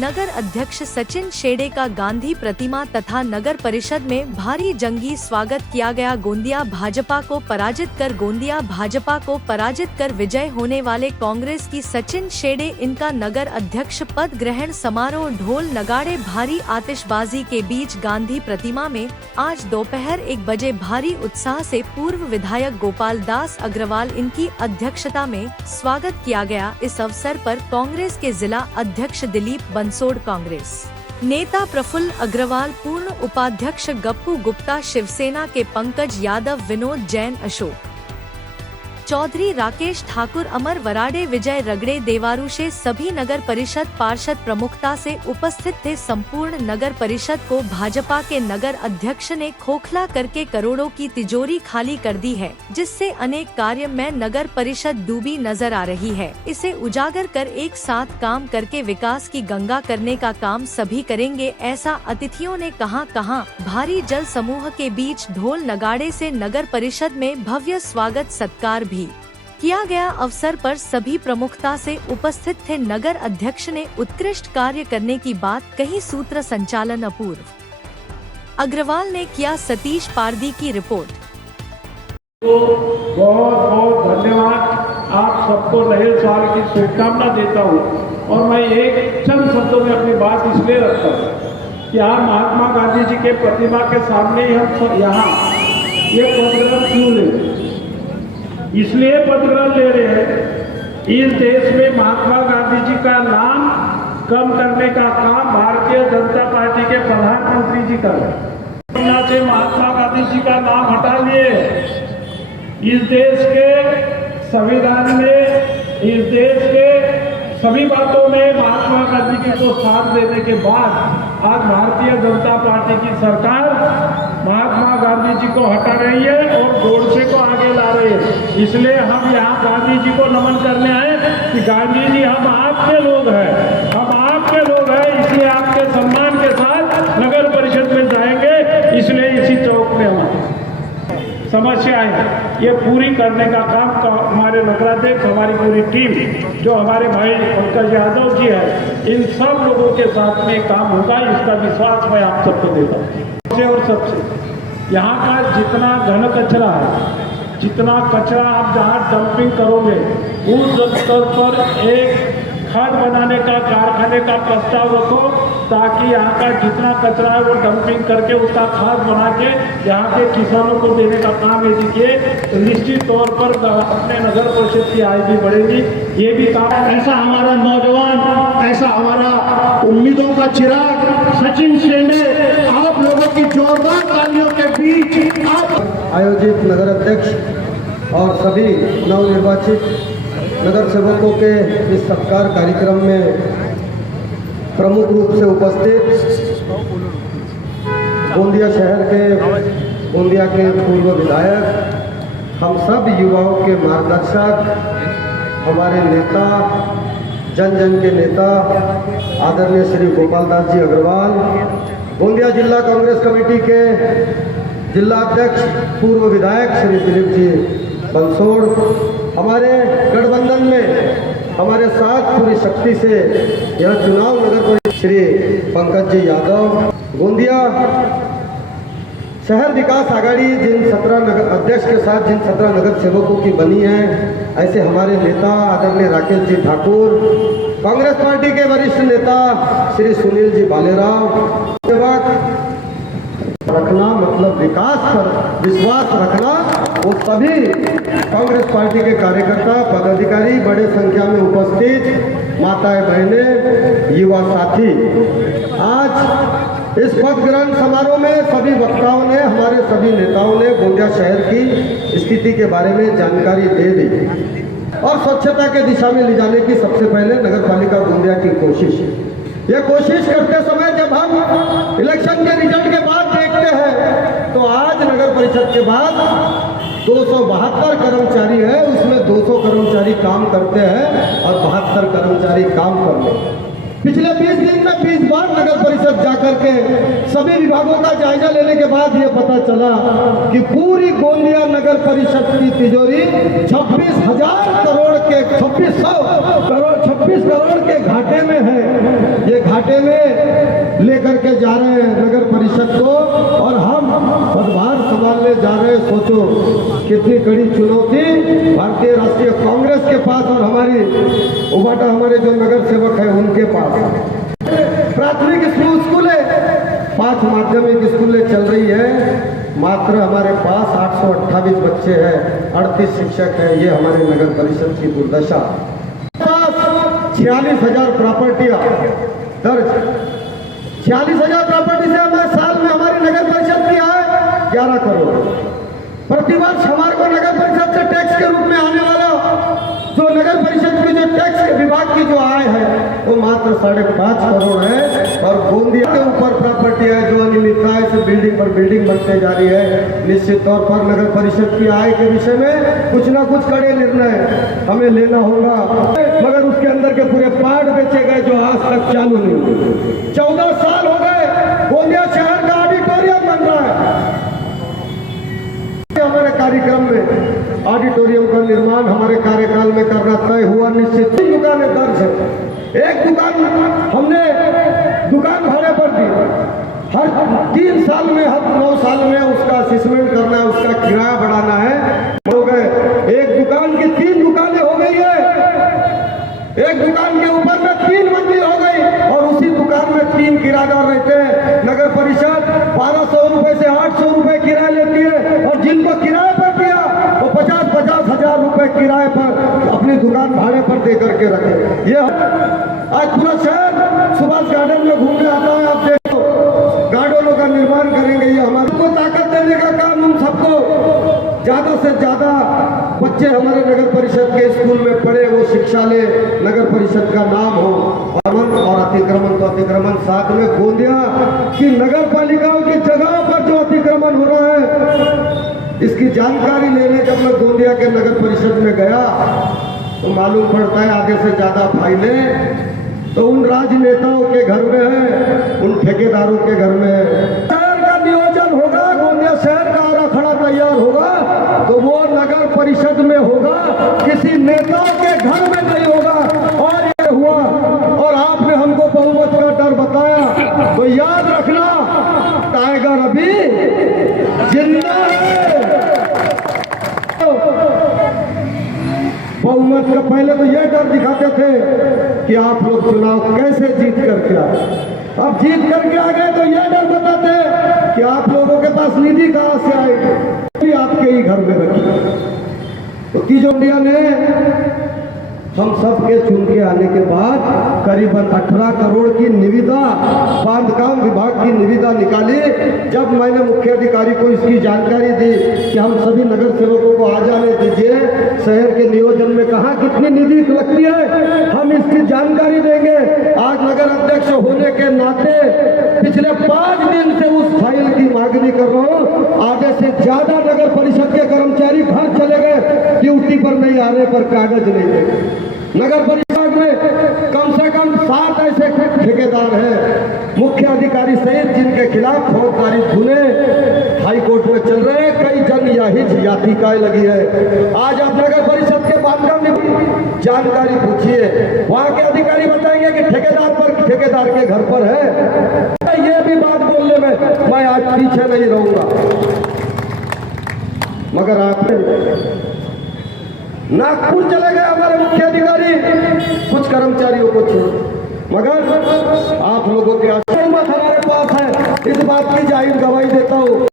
नगर अध्यक्ष सचिन शेड़े का गांधी प्रतिमा तथा नगर परिषद में भारी जंगी स्वागत किया गया। गोंदिया भाजपा को पराजित कर विजय होने वाले कांग्रेस की सचिन शेड़े इनका नगर अध्यक्ष पद ग्रहण समारोह ढोल नगाड़े भारी आतिशबाजी के बीच गांधी प्रतिमा में आज दोपहर 1 बजे भारी उत्साह से पूर्व विधायक गोपाल दास अग्रवाल इनकी अध्यक्षता में स्वागत किया गया। इस अवसर पर कांग्रेस के जिला अध्यक्ष दिलीप बंसोड़, कांग्रेस नेता प्रफुल्ल अग्रवाल, पूर्ण उपाध्यक्ष गप्पू गुप्ता, शिवसेना के पंकज यादव, विनोद जैन, अशोक चौधरी, राकेश ठाकुर, अमर वराडे, विजय रगड़े, देवारुशे सभी नगर परिषद पार्षद प्रमुखता से उपस्थित थे। संपूर्ण नगर परिषद को भाजपा के नगर अध्यक्ष ने खोखला करके करोड़ों की तिजोरी खाली कर दी है, जिससे अनेक कार्य में नगर परिषद डूबी नजर आ रही है। इसे उजागर कर एक साथ काम करके विकास की गंगा करने का काम सभी करेंगे, ऐसा अतिथियों ने कहा। भारी जल समूह के बीच ढोल नगाड़े से नगर परिषद में भव्य स्वागत सत्कार भी किया गया। अवसर पर सभी प्रमुखता से उपस्थित थे। नगर अध्यक्ष ने उत्कृष्ट कार्य करने की बात कही। सूत्र संचालन अपूर्व अग्रवाल ने किया। सतीश पारदी की रिपोर्ट। बहुत बहुत धन्यवाद। आप सबको नए साल की शुभकामना देता हूँ और मैं एक चंद शब्दों में अपनी बात इसलिए रखता हूँ कि आज महात्मा गांधी जी के प्रतिमा के सामने ही हम सब यहाँ ये पदग्रहण क्यों ले, इसलिए पदग्रहण ले रहे हैं। इस देश में महात्मा गांधी जी का नाम कम करने का काम भारतीय जनता पार्टी के प्रधानमंत्री जी कर रहे हैं। से महात्मा गांधी जी का नाम हटा लिए। इस देश के संविधान में, इस देश के सभी बातों में महात्मा गांधी जी को साथ देने के बाद आज भारतीय जनता पार्टी की सरकार महात्मा गांधी जी को हटा रही है और गोडसे को आगे ला रही है। इसलिए हम यहाँ गांधी जी को नमन करने आए कि गांधी जी हम आपके लोग हैं, हम आपके लोग हैं, इसलिए आपके सम्मान के साथ नगर परिषद में जाएंगे। इसलिए इसी चौक में हम समस्याएं ये पूरी करने का काम हमारे नगराध्यक्ष, हमारी पूरी टीम, जो हमारे भाई पंकज यादव जी है, इन सब लोगों के साथ में काम होगा, इसका विश्वास मैं आप सबको देता हूँ। और सबसे यहाँ का जितना घन कचरा है, जितना कचरा आप जहाँ डंपिंग करोगे उस स्तर पर एक खाद बनाने का कारखाने का प्रस्ताव रखो, ताकि यहाँ का जितना कचरा है वो डंपिंग करके उसका खाद बना के यहाँ के किसानों को देने का काम यदि किए तो निश्चित तौर पर अपने नगर परिषद की आय भी बढ़ेगी। ये भी काम, ऐसा हमारा नौजवान, ऐसा हमारा उम्मीदों का चिराग सचिन शेड़े, आप लोगों की जोरदार तालियों के बीच आप आयोजित नगर अध्यक्ष और सभी नवनिर्वाचित नगर सेवकों के इस सत्कार कार्यक्रम में प्रमुख रूप से उपस्थित गोंदिया शहर के, गोंदिया के पूर्व विधायक, हम सब युवाओं के मार्गदर्शक, हमारे नेता, जन जन के नेता आदरणीय श्री गोपाल दास जी अग्रवाल, गोंदिया जिला कांग्रेस कमेटी के जिला अध्यक्ष पूर्व विधायक श्री दिलीप जी बंसोड़, हमारे गठबंधन में हमारे साथ पूरी शक्ति से यह चुनाव नगर परिषद श्री पंकज जी यादव, गोंदिया शहर विकास आघाड़ी जिन 17 नगर अध्यक्ष के साथ जिन 17 नगर सेवकों की बनी है, ऐसे हमारे नेता आदरणीय राकेश जी ठाकुर, कांग्रेस पार्टी के वरिष्ठ नेता श्री सुनील जी भालेराव, रखना मतलब विकास पर विश्वास रखना, वो सभी कांग्रेस पार्टी के कार्यकर्ता, पदाधिकारी, बड़े संख्या में उपस्थित माताएं, बहनें, युवा साथी, आज इस पद ग्रहण समारोह में सभी वक्ताओं ने, हमारे सभी नेताओं ने गोंदिया शहर की स्थिति के बारे में जानकारी दे दी और स्वच्छता के दिशा में ले जाने की सबसे पहले नगर पालिका गोंदिया की कोशिश, ये कोशिश करते समय जब हम इलेक्शन के रिजल्ट के बाद देखते हैं तो आज नगर परिषद के बाद 272 कर्मचारी है, उसमें 200 कर्मचारी काम करते हैं और 72 कर्मचारी काम कर रहे। पिछले 20 दिन में 20 बार नगर परिषद जाकर के सभी विभागों का जायजा लेने के बाद ये पता चला कि पूरी गोंदिया नगर परिषद की तिजोरी 26,000 करोड़ के 2600 करोड़ 26 करोड़ के घाटे में है। ये घाटे में लेकर के जा रहे हैं नगर परिषद को, और हम पदभार संभालने जा रहे हैं। सोचो कितनी कड़ी चुनौती भारतीय राष्ट्रीय कांग्रेस के पास और हमारी उबाटा हमारे जो नगर सेवक है उनके पास। प्राथमिक स्कूल है, 5 माध्यमिक स्कूलें चल रही है, मात्र हमारे पास 828 बच्चे हैं, 38 शिक्षक हैं। ये हमारे नगर परिषद की दुर्दशा। 46,000 प्रॉपर्टियां दर्ज, 46,000 प्रॉपर्टी से हमारे साल में हमारी नगर परिषद की आय 11 करोड़। प्रतिवर्ष हमारे को नगर परिषद से टैक्स के रूप में आने वाला जो नगर परिषद की जो टैक्स के विभाग की जो आय है वो मात्र 5.5 करोड़ है। और गोंदिया के ऊपर प्रॉपर्टी है जो अनियमितताएं से बिल्डिंग पर बिल्डिंग बनते जा रही है। निश्चित तौर पर नगर परिषद की आय के विषय में कुछ ना कुछ कड़े निर्णय हमें लेना होगा, मगर उसके अंदर के पूरे पार्ट बेचे गए जो आज तक चालू नहीं हुए। 14 साल हो गए गोंदिया शहर का ऑडिटोरियम बन रहा है। हमारे कार्यक्रम में ऑडिटोरियम का निर्माण हमारे कार्यकाल में करना तय हुआ। निश्चित 3 दुकानें दर्ज है। एक दुकान हमने दुकान भाड़े पर दी, हर 3 साल में हर 9 साल में उसका असेसमेंट करना है, उसका किराया बढ़ाना है। हो गए एक दुकान की 3 दुकानें हो गई है। एक दुकान के ऊपर में 3 मंजिल हो गई और उसी दुकान में 3 किराएदार रहते हैं। नगर परिषद 1200 रुपए से 800 रुपए किराया लेती है और जिनको किराए पर दिया वो 50-50 हजार रुपए किराए पर अपनी दुकान भाड़े पर दे करके रखे। ये आज पूरा शहर सुभाष गार्डन में घूमने आता है। आप देखो गार्डनों का निर्माण करेंगे। ये हमारे को ताकत देने का काम हम सबको ज्यादा से ज्यादा बच्चे हमारे नगर परिषद के स्कूल में पढ़े, वो शिक्षा ले, नगर परिषद का नाम हो। और अतिक्रमण तो अतिक्रमण, साथ में गोंदिया की नगर पालिकाओं की जगह पर जो अतिक्रमण हो रहा है इसकी जानकारी लेने जब मैं गोंदिया के नगर परिषद में गया तो मालूम पड़ता है आधे से ज्यादा फाइलें तो उन राजनेताओं के घर में है, उन ठेकेदारों के घर में है। शहर का नियोजन होगा, गोंदिया शहर का आराखड़ा तैयार होगा तो वो नगर परिषद में होगा, किसी नेता के घर में नहीं होगा। और ये हुआ और आपने हमको बहुमत का डर बताया तो याद रखना टाइगर अभी जिंदा है। बहुमत का पहले तो ये डर दिखाते थे कि आप लोग चुनाव कैसे जीत करके आए, अब जीत करके आ गए तो ये डर बताते कि आप लोगों के पास निधि कहां से आएगी, आपके ही घर में रखी। तो किजोंडिया ने हम सब के चुन के आने के बाद करीबन 18 करोड़ की निविदा बांधकाम विभाग की निविदा निकाली। जब मैंने मुख्य अधिकारी को इसकी जानकारी दी कि हम सभी नगर सेवकों को आ जाने दीजिए, शहर के नियोजन में कहाँ कितनी निधि लगती है हम इसकी जानकारी देंगे। आज नगर अध्यक्ष होने के नाते पिछले 5 दिन से उस फाइल की मांगनी कर रहा हूँ। आधे से ज्यादा नगर परिषद के कर्मचारी घर चले गए, ड्यूटी पर नहीं आने पर कागज नहीं देंगे। नगर परिषद में कम से कम 7 ऐसे ठेकेदार हैं मुख्य अधिकारी सहित जिनके खिलाफ फौजदारी धुने हाई कोर्ट में चल रहे हैं। कई जनहित याचिकाएं लगी है। आज आप नगर परिषद के बांधकाम में जानकारी पूछिए, वहां के अधिकारी बताएंगे कि ठेकेदार के घर पर है। ये भी बात बोलने में मैं आज पीछे नहीं रहूंगा, मगर आपने नागपुर चले गए हमारे मुख्य अधिकारी कुछ कर्मचारियों को छोड़, मगर आप लोगों के आशीर्वाद हमारे पास है। इस बात की जाहिर गवाही देता हूँ